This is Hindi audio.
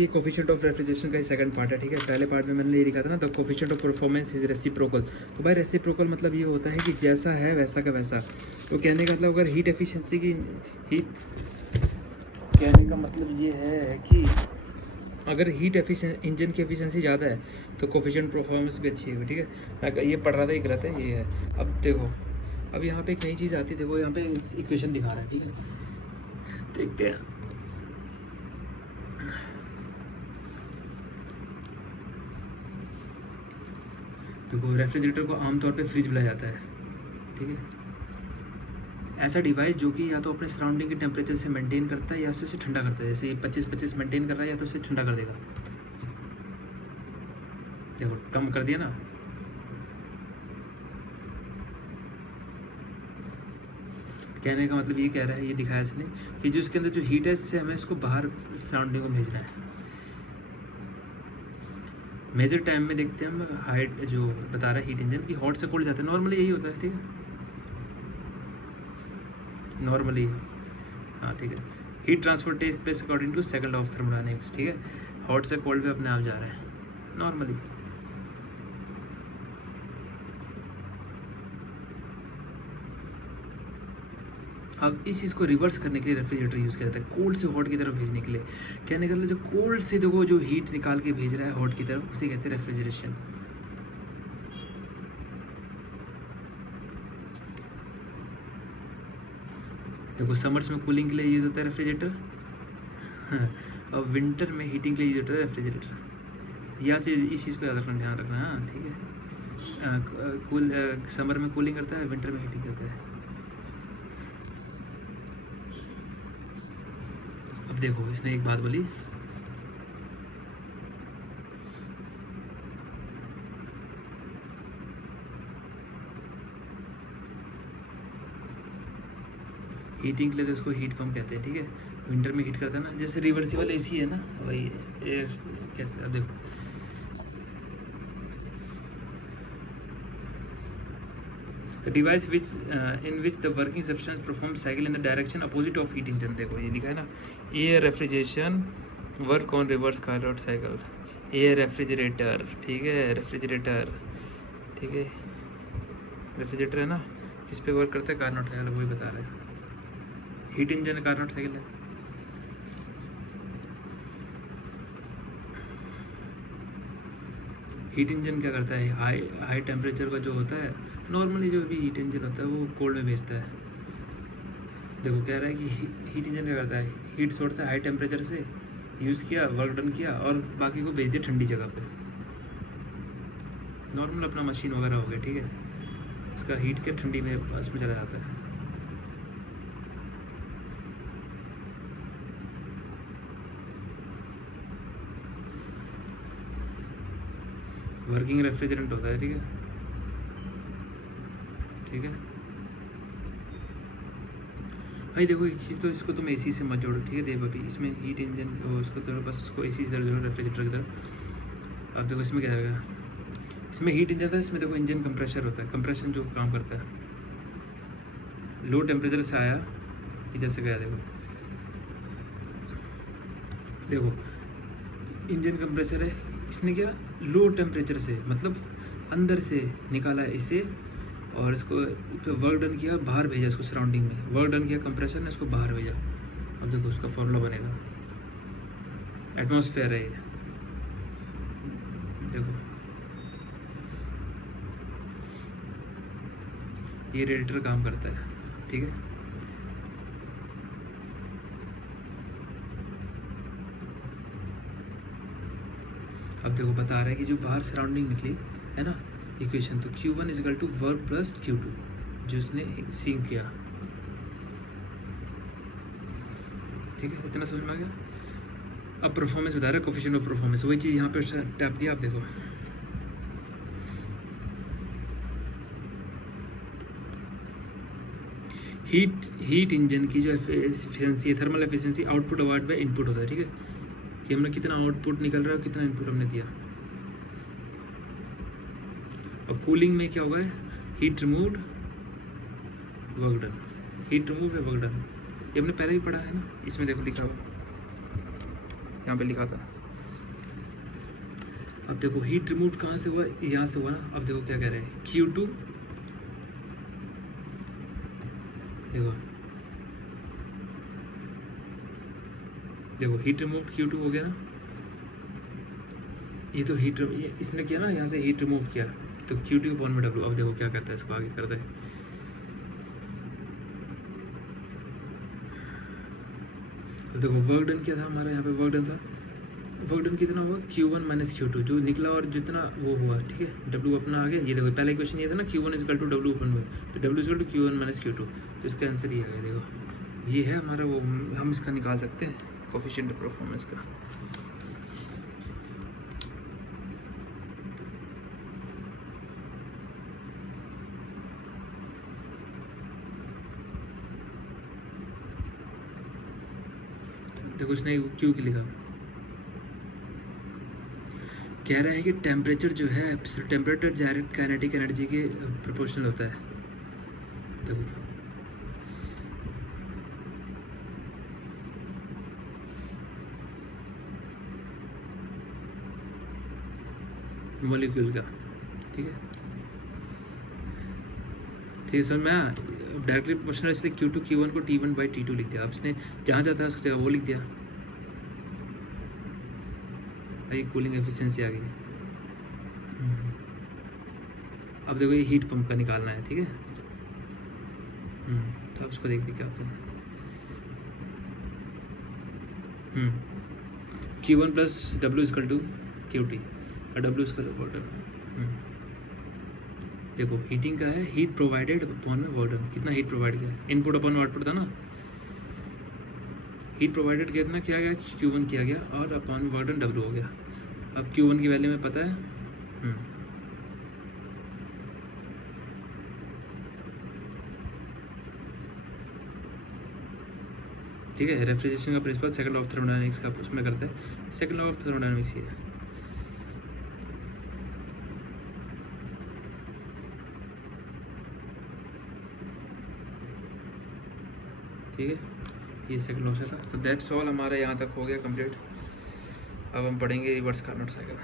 ये कोफिशिएंट ऑफ रेफ्रिजरेशन का ही सेकंड पार्ट है, ठीक है। पहले पार्ट में मैंने ये लिखा था ना, the coefficient of performance is reciprocal. तो भाई रेसिप्रोकल मतलब ये होता है कि जैसा है वैसा का वैसा। तो कहने का मतलब अगर हीट एफिशिएंसी की कहने का मतलब ये है कि अगर इंजन की एफिशिएंसी ज़्यादा है तो कोफिशिएंट परफॉर्मेंस भी अच्छी होगी, ठीक है। मैं ये पढ़ रहा था, ये गलत है, ये है। अब देखो, अब यहाँ पे एक नई चीज़ आती है, देखो यहाँ पे इक्वेशन दिखा रहा है, ठीक है। देखते हैं, देखो रेफ्रिजरेटर को आमतौर पे फ्रिज बुलाया जाता है, ठीक है। ऐसा डिवाइस जो कि या तो अपने सराउंडिंग के टेम्परेचर से मेंटेन करता है या उसे ठंडा करता है। जैसे ये 25-25 मेंटेन कर रहा है या तो उसे ठंडा कर देगा। देखो कम कर दिया ना। कहने का मतलब ये कह रहा है, ये दिखाया इसने कि जो इसके अंदर जो हीट है इससे हमें इसको बाहर सराउंडिंग को भेजना है। मेजर टाइम में देखते हैं हम हाइट जो बता रहा है हीट इंजन की, हॉट से कोल्ड जाता है, नॉर्मली यही होता है, ठीक है, नॉर्मली। हाँ ठीक है। Heat transfer take place according to second of thermodynamics, ठीक है। हॉट से कोल्ड पे अपने आप जा रहा है नॉर्मली। अब इस चीज़ को रिवर्स करने के लिए रेफ्रिजरेटर यूज़ किया जाता है, कोल्ड से हॉट की तरफ भेजने के लिए। कहने का मतलब जो कोल्ड से देखो जो हीट निकाल के भेज रहा है हॉट की तरफ, उसे कहते हैं रेफ्रिजरेशन। देखो समर्स में कूलिंग के लिए यूज होता है रेफ्रिजरेटर, और विंटर में हीटिंग के लिए यूज होता है रेफ्रिजरेटर। या इस चीज़ को याद रखना, ध्यान रखना, हाँ ठीक है। समर में कूलिंग करता है, विंटर में हीटिंग करता है। अब देखो इसने एक बात बोली, हीटिंग के लिए तो इसको हीट पंप कहते हैं, ठीक है। विंटर में हीट करता है ना, जैसे रिवर्सिबल एसी है ना, वही एयर कहते हैं। अब देखो the device which in which the working substance perform cycle in the direction opposite of heat engine. देखो ये लिखा है ना, air refrigeration work on reverse Carnot cycle. Air refrigerator, ठीक है, रेफ्रिजरेटर, ठीक है, रेफ्रिजरेटर है ना, इस पे वर्क करता है कार्नोट साइकिल, वही बता रहा है। हीट इंजन कार्नोट साइकिल है। हीट इंजन क्या करता है, हाई टेम्परेचर का जो होता है, नॉर्मली जो भी हीट इंजन होता है वो कोल्ड में भेजता है। देखो कह रहा है कि हीट इंजन क्या करता है, हीट सोर्स है, हाई टेम्परेचर से यूज़ किया, वर्क डन किया और बाकी को भेज दिया ठंडी जगह पे। नॉर्मल अपना मशीन वगैरह हो गया, ठीक है, उसका हीट के ठंडी में उसमें चला जाता है। वर्किंग रेफ्रिजरेंट होता है, ठीक है, ठीक है भाई। देखो एक चीज़ तो, इसको तुम एसी से मत जोड़ो, ठीक है देव अभी, इसमें हीट इंजन उसको तो बस उसको एसी से जोड़ो, रेफ्रिजरेटर की तरफ। अब देखो इसमें क्या आएगा, इसमें हीट इंजन था, इसमें देखो इंजन कंप्रेसर होता है, कंप्रेशन जो काम करता है, लो टेम्परेचर से आया इधर से गया। देखो इंजन कंप्रेसर है, इसने क्या लो टेम्परेचर से मतलब अंदर से निकाला इसे और इसको वर्क डन किया, बाहर भेजा इसको सराउंडिंग में, वर्क डन किया कंप्रेसर ने, इसको बाहर भेजा। अब देखो उसका फॉर्मूला बनेगा, एटमॉस्फेयर है ये, देखो ये रेडिएटर काम करता है, ठीक है। अब देखो बता रहा है कि जो बाहर सराउंडिंग निकली है ना इक्वेशन, तो Q1 is equal to work plus Q2 जो इसने सिंक किया, ठीक है, इतना समझ में आ गया। अब परफॉर्मेंस बता रहा है, कोफिशिएंट ऑफ परफॉर्मेंस, वही चीज़ यहाँ पे टैप दिया। आप देखो हीट इंजन की जो एफिशिएंसी है, thermal efficiency, output divide by input होता है, ठीक है, कि हमने कितना आउटपुट निकल रहा है और कितना इनपुट हमने दिया। और कूलिंग में क्या होगा, heat removed work done, heat remove है वर्क डन, ये हमने पहले ही पढ़ा है ना, इसमें देखो लिखा हुआ, यहाँ पे लिखा था अब देखो हीट रिमूव कहाँ से हुआ, यहाँ से हुआ ना। अब देखो क्या कह रहे हैं, Q2 देखो हीट रिमूव Q2 हो गया ना, ये तो ये इसने किया ना, यहाँ से हीट रिमूव किया तो Q2 अपॉन में W। अब देखो क्या कहता है, इसको आगे करते हैं। अब देखो वर्क डन क्या था हमारा, यहाँ पे वर्क डन था, वर्क डन कितना हुआ Q1 माइनस Q2 जो निकला और जितना वो हुआ, ठीक है। W अपना आ गया, ये देखो पहला क्वेश्चन ये था ना Q1 is equal to W अपन में, तो W is equal to Q1 minus Q2, तो इसका आंसर ये है। देखो ये है हमारा वो, हम इसका निकाल सकते हैं कोफिशिएंट ऑफ परफॉर्मेंस का। देखो इसने क्यों की लिखा, कह रहा है कि टेम्परेचर जो है टेम्परेचर डायरेक्ट काइनेटिक एनर्जी के प्रोपोर्शनल होता है। देखो मॉलिक्यूल का, ठीक है समझ में आया। डायरेक्टली प्रोपोर्शनल इसलिए Q2 Q1 को T1 बाई T2 लिख दिया। अब इसने जहाँ जाता है उसकी जगह वो लिख दिया, भाई कूलिंग एफिशिएंसी आ गई। अब देखो ये हीट पंप का निकालना है, ठीक है। तो अब उसको देखते क्या होता है। Q1 plus W equal to QT और W इक्वल टू वाटर। देखो हीटिंग का है, हीट प्रोवाइडेड अपॉन में वर्क डन, कितना हीट प्रोवाइड किया, इनपुट अपॉन आउटपुट था ना। हीट प्रोवाइडेड कितना किया गया, Q1 किया गया और अपॉन वर्क डन W हो गया। अब Q1 की वैल्यू में पता है, ठीक है। रेफ्रिजरेशन का principle second law of thermodynamics का उसमें करते हैं, सेकंड लॉ ऑफ थर्मोडायनामिक्स ये है, ठीक है। ये सेकंड लॉ से था। तो दैट्स ऑल, हमारा यहाँ तक हो गया कंप्लीट। अब हम पढ़ेंगे रिवर्स कार्नोट साइकिल।